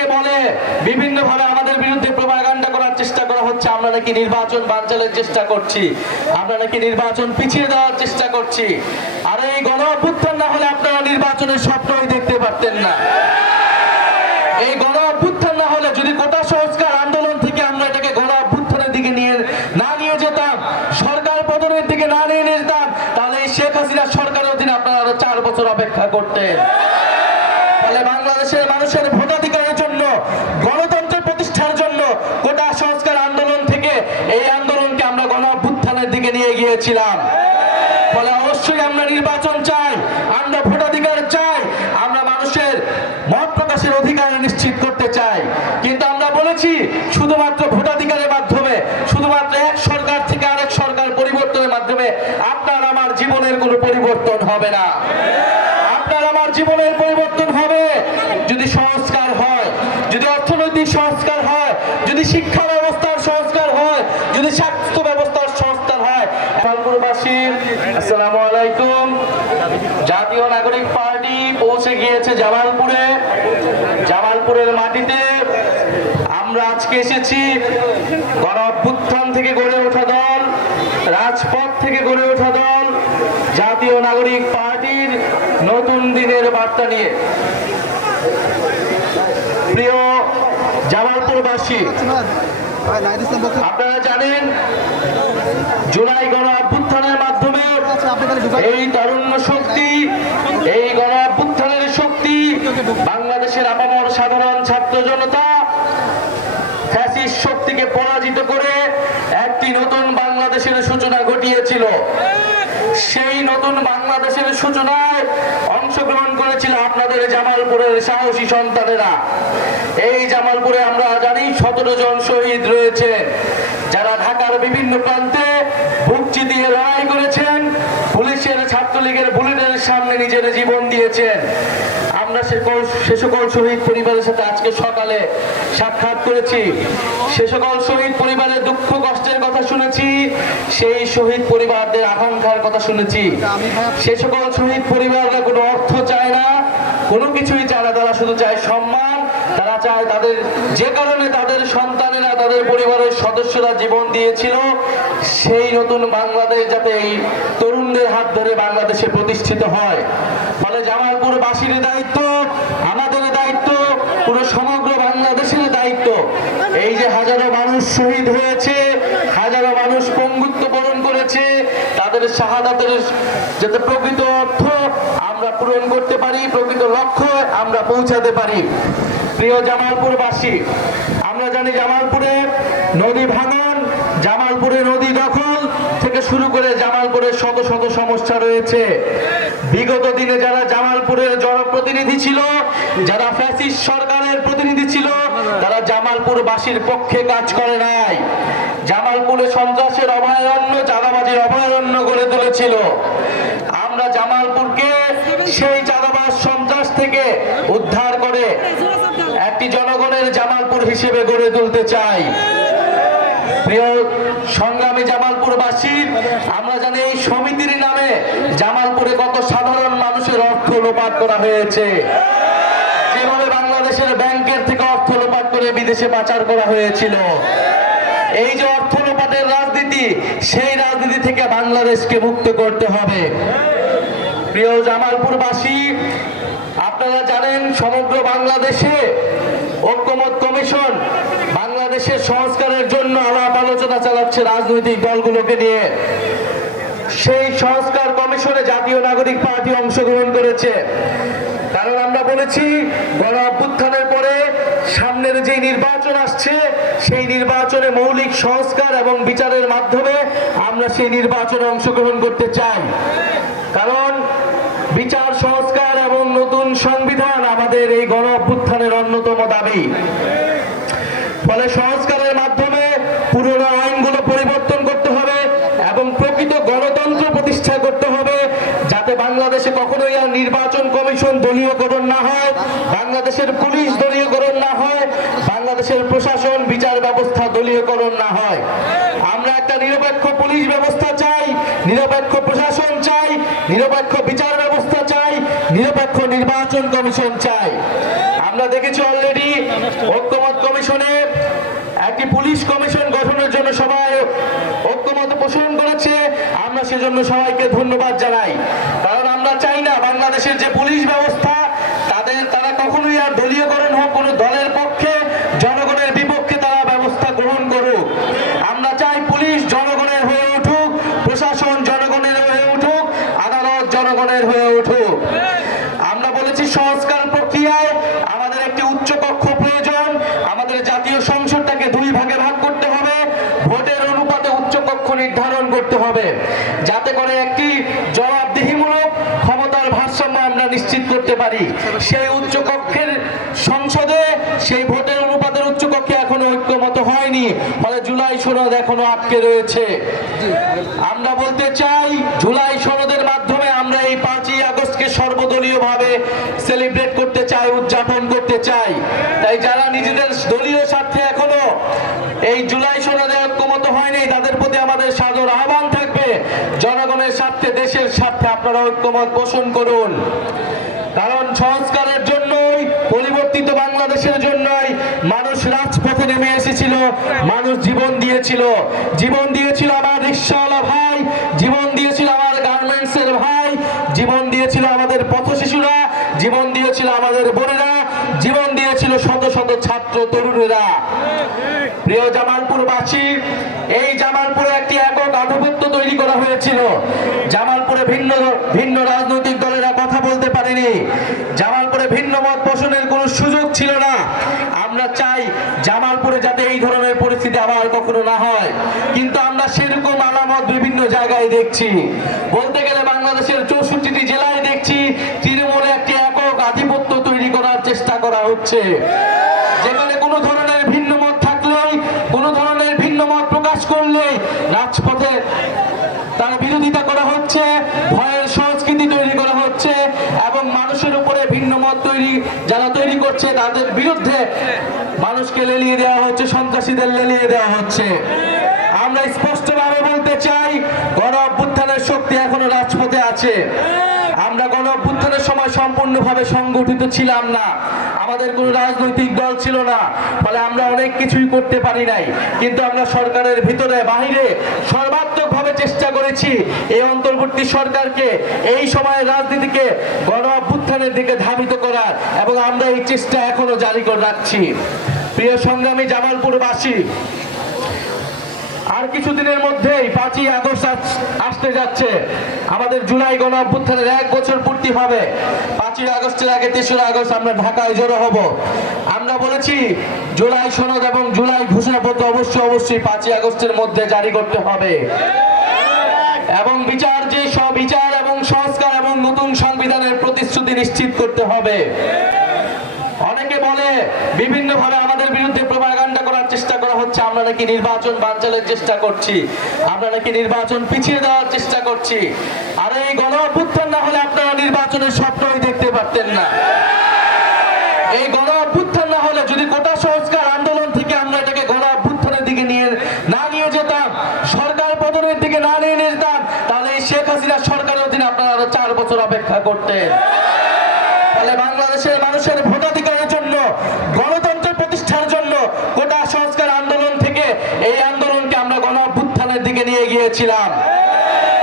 অনেকে বলে বিভিন্ন ভাবে আমাদের বিরুদ্ধে প্রপাগান্ডা করার চেষ্টা করা হচ্ছে, আমরা নাকি নির্বাচন বানচালের চেষ্টা করছি, আমরা নাকি নির্বাচন পিছিয়ে দেওয়ার চেষ্টা করছি। আর এই গণ অভ্যুত্থান না হলে আপনারা নির্বাচনের স্বপ্নই দেখতে পারতেন না। এই গণ অভ্যুত্থান না হলে, যদি কোটা সংস্কার আন্দোলন থেকে আমরা এটাকে গণ অভ্যুত্থানের দিকে নিয়ে যেতাম, সরকার পতনের দিকে নিয়ে যেতাম, তাহলে এই শেখ হাসিনা সরকারের অধীনে আপনারা আরো 4 বছর অপেক্ষা করতেন। ফলে বাংলাদেশের মানুষের ভোটাধিকারের জন্য, গণতন্ত্র প্রতিষ্ঠার জন্য কোটা সংস্কার আন্দোলন থেকে এই আন্দোলনকে আমরা গণ অভ্যুত্থানের দিকে নিয়ে গিয়েছিলাম। ফলে অবশ্যই আমরা নির্বাচন চাই, আমরা ভোটাধিকার চাই, আমরা মানুষের মত প্রকাশের অধিকার নিশ্চিত করতে চাই। কিন্তু আমরা বলেছি শুধুমাত্র ভোটাধিকারের মাধ্যমে, শুধুমাত্র এক সরকার থেকে আরেক সরকার পরিবর্তনের মাধ্যমে আপনার আমার জীবনের কোনো পরিবর্তন হবে না। আপনার আমার জীবনের পরিবর্তন হবে যদি সংস্কার হয়, যদি অর্থনৈতিক সংস্কার হয়, যদি শিক্ষা ব্যবস্থার সংস্কার হয়, যদি স্বাস্থ্য ব্যবস্থার সংস্কার হয়। জামালপুরবাসী আসসালামু আলাইকুম। জাতীয় নাগরিক পার্টি পৌঁছে গিয়েছে জামালপুরে। জামালপুরের মাটিতে আমরা আজকে এসেছি গণ অভ্যুত্থান থেকে গড়ে ওঠা দল, রাজপথ থেকে গড়ে ওঠা দল জাতীয় নাগরিক পার্টির নতুন দিনের বার্তা নিয়ে। প্রিয় জামালপুরবাসী, আপনারা জানেন জুলাই গণ অভ্যুত্থানের মাধ্যমে এই তারুণ্য শক্তি, এই গণ অভ্যুত্থানের শক্তি বাংলাদেশের আপামর সাধারণ ছাত্র জনতা ফ্যাসিস্ট শক্তিকে পরাজিত করে একটি নতুন বাংলাদেশের সূচনা ঘটিয়েছিল। সেই নতুন বাংলাদেশের সূচনায় অংশগ্রহণ করেছিল আপনাদের জামালপুরের সাহসী সন্তানেরা। এই জামালপুরে আমরা জানি 17 জন শহীদ রয়েছে, যারা ঢাকার বিভিন্ন প্রান্তে বুক চিতিয়ে লড়াই করেছেন, পুলিশের ছাত্রলীগের বুলেটের সামনে নিজের জীবন দিয়েছেন। আমরা সে সকল শহীদ পরিবারের সাথে আজকে সকালে সাক্ষাৎ করেছি। সে সকল শহীদ পরিবারের দুঃখ কষ্টের কথা শুনেছি, সেই শহীদ পরিবারদের আকাঙ্ক্ষার কথা শুনেছি। সে সকল শহীদ পরিবাররা কোনো অর্থ চায় না, কোনো কিছুই চায় না, তারা শুধু চায় সম্মান। তারা চায় তাদের যে কারণে তাদের সন্তানেরা, তাদের পরিবারের সদস্যরা জীবন দিয়েছিল, সেই নতুন বাংলাদেশ যাতে এই তরুণদের হাত ধরে বাংলাদেশে প্রতিষ্ঠিত হয়। ফলে জামালপুরবাসীর দায়িত্ব, আমাদের দায়িত্ব, পুরো সমগ্র বাংলাদেশের দায়িত্ব, এই যে হাজারো মানুষ শহীদ হয়েছে, হাজারো মানুষ পঙ্গুত্ব বরণ করেছে, তাদের শাহাদাতের যাতে প্রকৃত অর্থ আমরা পূরণ করতে পারি, প্রকৃত লক্ষ্য আমরা পৌঁছাতে পারি। প্রিয় জামালপুরবাসী, আমরা জানি জামালপুরে নদী ভাঙন, জামালপুরে নদী দখল থেকে শুরু করে জামালপুরের শত শত সমস্যা রয়েছে। বিগত দিনে যারা জামালপুরের জনপ্রতিনিধি ছিল, যারা ফ্যাসিস্ট সরকারের প্রতিনিধি ছিল, তারা জামালপুরবাসীর পক্ষে কাজ করে নাই। জামালপুরে সন্ত্রাসের অভয়ারণ্য, চাঁদাবাজির অভয়ারণ্য গড়ে তুলেছিল। আমরা জামালপুরকে সেই চাঁদাবাজ সন্ত্রাস থেকে উদ্ধার করে একটি জনগণের জামালপুর হিসেবে গড়ে তুলতে চাই। প্রিয় সংগ্রামী জামালপুরবাসী, আমরা জানি এই সমিতির নামে জামালপুরে কত সাধারণ মানুষের অর্থ লোপাট করা হয়েছে, যেভাবে বাংলাদেশের ব্যাংকের থেকে অর্থ লোপাট করে বিদেশে পাচার করা হয়েছিল। এই যে অর্থ লোপাটের রাজনীতি, সেই রাজনীতি থেকে বাংলাদেশকে মুক্ত করতে হবে। প্রিয় জামালপুরবাসী, আপনারা জানেন সমগ্র বাংলাদেশে ঐক্যমত কমিশন বাংলাদেশের সংস্কারের জন্য আলাপ আলোচনা চালাচ্ছে রাজনৈতিক দলগুলোকে নিয়ে। সেই সংস্কার কমিশনে জাতীয় নাগরিক পার্টি অংশগ্রহণ করেছে। কারণ আমরা বলেছি গণ অভ্যুত্থানের পরে সামনের যে নির্বাচন আসছে, সেই নির্বাচনে মৌলিক সংস্কার এবং বিচারের মাধ্যমে আমরা সেই নির্বাচনে অংশগ্রহণ করতে চাই। কারণ বিচার সংস্কার এবং নতুন সংবিধান আমাদের এই গণ অভ্যুত্থানের অন্যতম দাবি। ফলে সংস্কারের মাধ্যমে পুরনো আইনগুলো পরিবর্তন করতে হবে এবং প্রকৃত গণতন্ত্র প্রতিষ্ঠা করতে হবে, যাতে বাংলাদেশে কখনোই আর নির্বাচন কমিশন দলীয়করণ না হয়, বাংলাদেশের পুলিশ দলীয়করণ না হয়, বাংলাদেশের প্রশাসন বিচার ব্যবস্থা দলীয়করণ না হয়। আমরা একটা নিরপেক্ষ পুলিশ ব্যবস্থা চাই, নিরপেক্ষ প্রশাসন চাই, নিরপেক্ষ বিচার ব্যবস্থা চাই, নিরপেক্ষ নির্বাচন কমিশন চাই। আমরা আমরা দেখেছি অলরেডি ঐক্যমত কমিশনে একটি পুলিশ কমিশন গঠনের জন্য সবাই ঐক্যমত পোষণ করেছে। আমরা সেজন্য সবাইকে ধন্যবাদ জানাই, কারণ আমরা চাই না বাংলাদেশের যে পুলিশ ব্যবস্থা তারা কখনোই আর দলীয়করণ হোক, কোনো দলের পক্ষে জনগণের বিপক্ষে তারা ব্যবস্থা গ্রহণ করুক। আমরা চাই পুলিশ জনগণের হয়ে উঠুক, প্রশাসন জনগণের হয়ে উঠুক, আদালত জনগণের হয়ে উঠুক। আমরা বলেছি সংস্কার প্রক্রিয়ায় আমাদের একটি উচ্চকক্ষ প্রয়োজন। আমাদের জাতীয় সংসদটাকে দুই ভাগে ভাগ করতে হবে, ভোটের অনুপাতে উচ্চকক্ষ নির্ধারণ করতে হবে, যাতে করে একটি জবাবদিহিমূলক ক্ষমতার ভারসাম্য আমরা নিশ্চিত করতে পারি। সেই উচ্চকক্ষের সংসদে সেই ভোটের অনুপাতের উচ্চকক্ষে এখনো ঐক্যমত হয়নি, ফলে জুলাই সনদ এখনো আটকে রয়েছে। আমরা বলতে চাই, জুলাই সনদের মাধ্যমে আমরা এই 5ই আগস্টকে সর্বদলীয়ভাবে সেলিব্রেট করতে চাই, উদযাপন করতে চাই। তাই যারা নিজেদের দলীয় স্বার্থে এখনো এই জুলাই সনদে ঐক্যমত হয়নি, তাদের প্রতি আমাদের সাদর আহ্বান থাকবে, জনগণের স্বার্থে, দেশের স্বার্থে আপনারা ঐক্যমত পোষণ করুন। কারণ সংস্কারের জন্যই, পরিবর্তিত বাংলাদেশের জন্যই মানুষ রাজপথে নেমে এসেছিল, মানুষ জীবন দিয়েছিল। জীবন দিয়েছিল আমার রিকশাওয়ালা ভাই, জীবন দিয়েছিল আমার গার্মেন্টসের ভাই, জীবন দিয়েছিল আমাদের পথশিশুরা, জীবন দিয়েছিল আমাদের বোনেরা, জীবন দিয়েছিল শত শত ছাত্র তরুণেরা। প্রিয় জামালপুরবাসী, এই জামালপুরে একটি একক আধিপত্য তৈরি করা হয়েছিল। জামালপুরে ভিন্ন ভিন্ন রাজনৈতিক দলেরা কথা বলতে পারেনি, জামালপুরে ভিন্ন মত পোষণের কোনো সুযোগ ছিল না। আমরা চাই জামালপুরে যাতে এই ধরনের পরিস্থিতি আবার কখনো না হয়, কিন্তু আমরা সেরকম আলামত বিভিন্ন জায়গায় দেখছি। বলতে গেলে বাংলাদেশের 64টি জেলায় দেখছি তৃণমূলে একটি একক আধিপত্য তৈরি করার চেষ্টা করা হচ্ছে, যেখানে কোনো ধরনের ভিন্ন মত থাকলেই, কোনো ধরনের ভিন্ন মত প্রকাশ করলে রাজপথে তার বিরোধিতা করা হচ্ছে, ভয়ের সংস্কৃতি তৈরি করা হচ্ছে, এবং মানুষের উপরে ভিন্ন মত যারা তৈরি করছে তাদের বিরুদ্ধে মানুষকে লেলিয়ে দেওয়া হচ্ছে, সন্ত্রাসীদের লেলিয়ে দেওয়া হচ্ছে। আমরা স্পষ্টভাবে বলতে চাই, গণ অভ্যুত্থানের শক্তি এখনো রাজপথে আছে। আমরা গণ অভ্যুত্থানের সময় সম্পূর্ণভাবে সংগঠিত ছিলাম না, আমাদের কোনো রাজনৈতিক দল ছিল না, ফলে আমরা অনেক কিছুই করতে পারি নাই। কিন্তু আমরা সরকারের ভিতরে বাহিরে সর্বাত্মকভাবে চেষ্টা করেছি এই অন্তর্বর্তী সরকারকে, এই সময়ের রাজনীতিকে গণ অভ্যুত্থানের দিকে ধাবিত করার, এবং আমরা এই চেষ্টা এখনো জারি করে রাখছি। প্রিয় সংগ্রামী জামালপুরবাসী, আর কিছুদিনের মধ্যেই 5ই আগস্ট আসতে যাচ্ছে। আমাদের জুলাই গণ অভ্যুত্থানের 1 বছর পূর্তি হবে। 5ই আগস্টের আগে 3রা আগস্ট আমরা ঢাকায় জড়ো হব। আমরা বলেছি জুলাই সনদ এবং জুলাই ঘোষণাপত্র অবশ্যই 5ই আগস্টের মধ্যে জারি করতে হবে, এবং বিচার এবং সংস্কার এবং নতুন সংবিধানের প্রতিশ্রুতি নিশ্চিত করতে হবে। অনেকে বলে বিভিন্নভাবে আমাদের বিরুদ্ধে প্রোপাগান্ডা করার চেষ্টা করা হচ্ছে, আমরা নাকি নির্বাচন বানচালের চেষ্টা করছি, আমরা নাকি নির্বাচন পিছিয়ে দেওয়ার চেষ্টা করছি। আর এই গণ অভ্যুত্থান না হলে আপনারা নির্বাচনের স্বপ্নই দেখতে পারতেন না। এই গণ অভ্যুত্থান না হলে, যদি কোটা সংস্কার আন্দোলন থেকে আমরা এটাকে গণ অভ্যুত্থানের দিকে না নিয়ে যেতাম, সরকার পতনের দিকে না নিয়ে যেতাম, তাহলে এই শেখ হাসিনা সরকারের অধীনে আপনারা আরো 4 বছর অপেক্ষা করতেন। ফলে বাংলাদেশের মানুষের ভোটাধিকারের জন্য, গণতন্ত্র প্রতিষ্ঠার জন্য কোটা সংস্কার আন্দোলন থেকে এই আন্দোলনকে আমরা গণ অভ্যুত্থানের দিকে নিয়ে গিয়েছিলাম।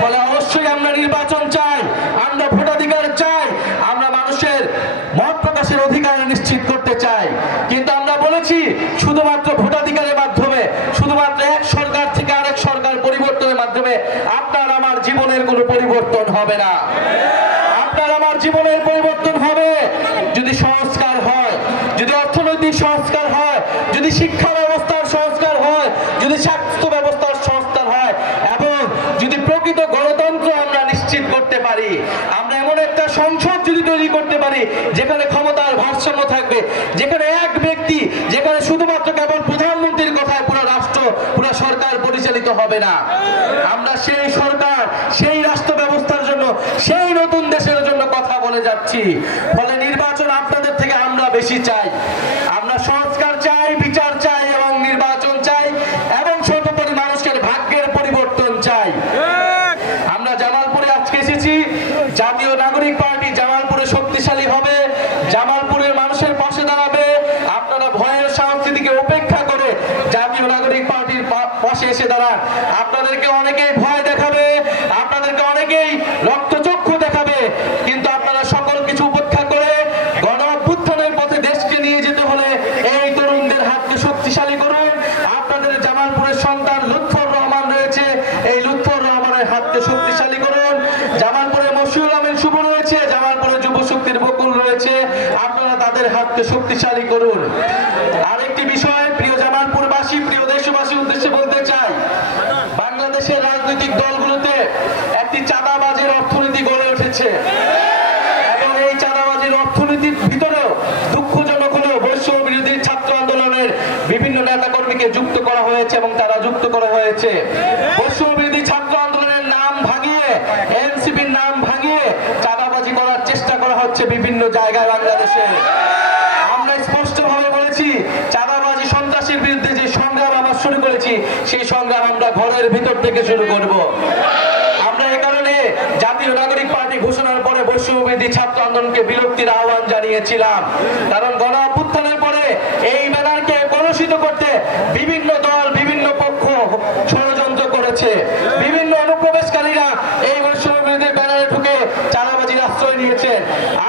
ফলে অবশ্যই আমরা নির্বাচন চাই, আমরা ভোটাধিকার চাই, আমরা মানুষের মত প্রকাশের অধিকার নিশ্চিত করতে চাই। কিন্তু আমরা বলেছি শুধুমাত্র ভোটাধিকারের মাধ্যমে, শুধুমাত্র এক সরকার থেকে আরেক সরকার পরিবর্তনের মাধ্যমে আপনার আমার জীবনের কোনো পরিবর্তন হবে না। আপনার আমার জীবনের পরিবর্তন হবে যদি সংস্কার হয়, যদি অর্থনৈতিক সংস্কার হয়, যদি শিক্ষা ব্যবস্থার সংস্কার হয়, যদি স্বাস্থ্য ব্যবস্থার সংস্কার হয়, এবং যদি প্রকৃত গণতন্ত্র আমরা নিশ্চিত করতে পারি। আমরা এমন একটা সংসদ যদি তৈরি করতে পারি যেখানে ক্ষমতার ভারসাম্য থাকবে, যেখানে এক ব্যক্তি, যেখানে শুধুমাত্র কেবল প্রধানমন্ত্রীর কথায় পুরো রাষ্ট্র, পুরো সরকার পরিচালিত হবে না। আমরা সেই সরকার, সেই রাষ্ট্র ব্যবস্থার জন্য, সেই নতুন দেশের জন্য কথা বলে যাচ্ছি। ফলে নির্বাচন আপনাদের থেকে আমরা বেশি চাই। আমরা সংস্কার চাই, বিচার চাই, এবং নির্বাচন চাই, এবং সর্বোপরি মানুষের ভাগ্যের পরিবর্তন চাই। আমরা জামালপুরে আজকে এসেছি, জাতীয় নাগরিক পার্টি জামালপুরে শক্তিশালী হবে, জামালপুরের মানুষের পাশে দাঁড়াবে। শক্তিশালী করুন। আরেকটি বিষয় প্রিয় জামালপুরবাসী, প্রিয় দেশবাসীর উদ্দেশ্যে বলতে চাই, বাংলাদেশের রাজনৈতিক দলগুলোতে একটি চাঁদাবাজির অর্থনীতি গড়ে উঠেছে এবং এই চাঁদাবাজির অর্থনীতির ভিতরেও দুঃখজনক হলেও বৈষম্য বিরোধী ছাত্র আন্দোলনের বিভিন্ন নেতাকর্মীকে যুক্ত করা হয়েছে এবং তারা যুক্ত করা হয়েছে। বৈষম্য বিরোধী ছাত্র আন্দোলনের নাম ভাঙিয়ে, এনসিপির নাম ভাঙিয়ে চাঁদাবাজি করার চেষ্টা করা হচ্ছে বিভিন্ন জায়গায় বাংলাদেশে। আমরা স্পষ্টভাবে বলেছি, চাঁদাবাজি সন্ত্রাসের বিরুদ্ধে যে সংগ্রাম আমরা শুরু করেছি, সেই সংগ্রাম আমরা ঘরের ভিতর থেকে শুরু করব। আমরা এ কারণে জাতীয় নাগরিক পার্টি ঘোষণার পরে বৈষম্যবিরোধী ছাত্র আন্দোলনকে বিরক্তির আহ্বান জানিয়েছিলাম, কারণ গণ অভ্যুত্থানের পরে এই ব্যানারকে কলুষিত করতে বিভিন্ন দল, বিভিন্ন পক্ষ ষড়যন্ত্র করেছে। বিভিন্ন অনুপ্রবেশকারীরা এই বৈষম্যবিরোধী ব্যানারে ঢুকে চাঁদাবাজির আশ্রয় নিয়েছেন।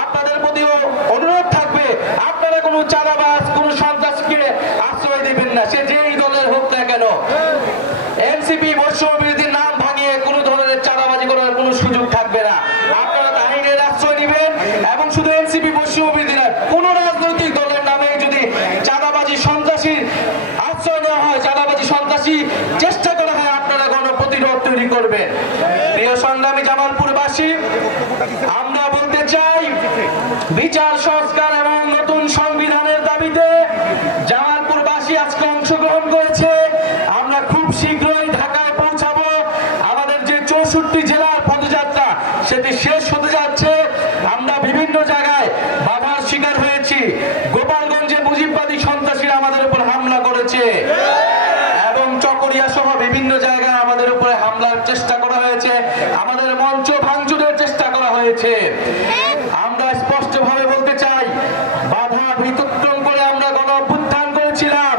আপনাদের প্রতিও অনুরোধ থাকবে, আপনারা কোনো চাঁদাবাজ, কোনো সন্ত্রাসকে আশ্রয় দিবেন না, সে যেই দলের হোক না কেন। এনসিপি বৈষম্য বিরোধী নাম ভাঙিয়ে কোনো ধরনের চাঁদাবাজি করার কোনো সুযোগ থাকবে না। আপনারা আইনের আশ্রয় নেবেন এবং শুধু এনসিপি বৈষম্য বিরোধী না, কোনো রাজনৈতিক দলের নামে যদি চাঁদাবাজি, সন্ত্রাসীর আশ্রয় নেওয়া হয়, চাঁদাবাজি, সন্ত্রাসী চেষ্টা করা হয়, আপনারা গণপ্রতিরোধ তৈরি করবেন। প্রিয় সংগ্রামী জামালপুরবাসী, আমরা বলতে চাই, বিচার সংস্কার এবং নতুন সংবিধানের দাবিতে জামালপুরবাসী আজকে অংশগ্রহণ করেছে। আমরা খুব শীঘ্রই ঢাকায় পৌঁছাবো। আমাদের যে 64 জেলার পদযাত্রা সেটি শেষ হতে যাচ্ছে। আমরা বিভিন্ন জায়গায় বাধার শিকার হয়েছি। গোপালগঞ্জে মুজিববাদী সন্ত্রাসীরা আমাদের উপর হামলা করেছে এবং চকরিয়া সহ বিভিন্ন জায়গায় আমাদের উপরে হামলার চেষ্টা করা হয়েছে, আমাদের মঞ্চ ভাঙচুরের চেষ্টা করা হয়েছে। আমরা স্পষ্টভাবে বলতে চাই, বাধা অতিক্রম করে আমরা গণ অভ্যুত্থান করেছিলাম।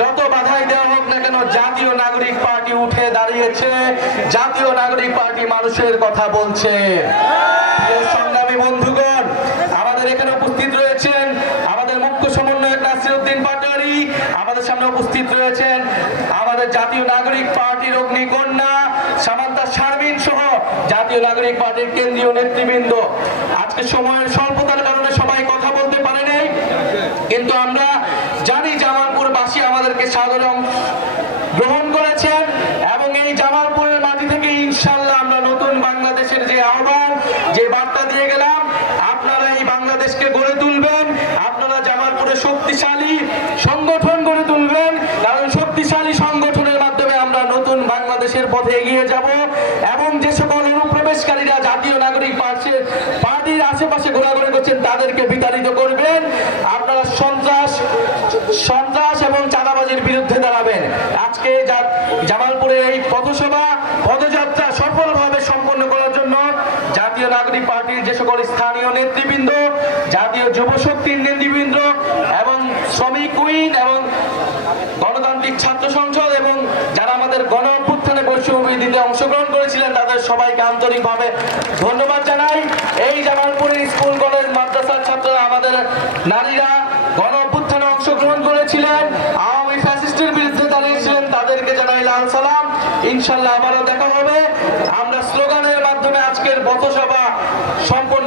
যত বাধাই দেওয়া হোক না কেন, জাতীয় নাগরিক পার্টি উঠে দাঁড়িয়েছে, জাতীয় নাগরিক পার্টি মানুষের কথা বলছে। সংগ্রামী বন্ধুগণ, আমাদের এখানে উপস্থিত রয়েছেন আমাদের মুখ্য সমন্বয়ক নাসির উদ্দিন পাটোয়ারি, আমাদের সামনে উপস্থিত রয়েছেন আমাদের জাতীয় নাগরিক পার্টির অগ্নিকন্যা সামান্তা শারমিন সহ জাতীয় নাগরিক পার্টির কেন্দ্রীয় নেতৃবৃন্দ। আজকে সময়ের স্বল্পতার কারণে সবাই কথা বলতে পারে নাই, কিন্তু আমরা জানি জামালপুরবাসী আমাদেরকে সাদরে গ্রহণ করেছেন এবং এই জামালপুরের মাটি থেকে ইনশাআল্লাহ আমরা নতুন বাংলাদেশের যে আহ্বান, যে বার্তা দিয়ে গেলাম, আপনারা এই বাংলাদেশকে গড়ে তুলবেন, আপনারা জামালপুরে শক্তিশালী সংগঠন গড়ে তুলবেন, কারণ শক্তিশালী সংগঠনের মাধ্যমে আমরা নতুন বাংলাদেশের পথে এগিয়ে যাব। এবং যে সকল অনুপ্রবেশকারীরা জাতীয় নাগরিক পার্টির আশেপাশে ঘোরাঘুরি করছেন তাদেরকে বিতাড়িত করবেন। আপনারা সন্ত্রাস এবং চাঁদাবাজির বিরুদ্ধে দাঁড়াবেন। আজকে জামালপুরে এই পদযাত্রা সফলভাবে সম্পন্ন করার জন্য জাতীয় নাগরিক পার্টির যে সকল স্থানীয় নেতৃবৃন্দ, জাতীয় যুব শক্তির নেতৃবৃন্দ এবং শ্রমিক উইং এবং গণতান্ত্রিক ছাত্র সংসদ এবং যারা আমাদের গণ অভ্যুত্থানে বৈষম্যবিরোধীতে অংশগ্রহণ করেছিলেন, তাদের সবাইকে আন্তরিকভাবে ধন্যবাদ জানাই। এই জামালপুরের স্কুল, কলেজ, মাদ্রাসার ছাত্ররা, আমাদের নারীরা গণ অভ্যুত্থানে অংশগ্রহণ করেছিলেন, আওয়ামী ফ্যাসিস্টের বিরুদ্ধে দাঁড়িয়েছিলেন, তাদেরকে জানাই লাল সালাম। ইনশাআল্লাহ আবারও দেখা হবে। আমরা স্লোগানের মাধ্যমে আজকের পথসভা সম্পন্ন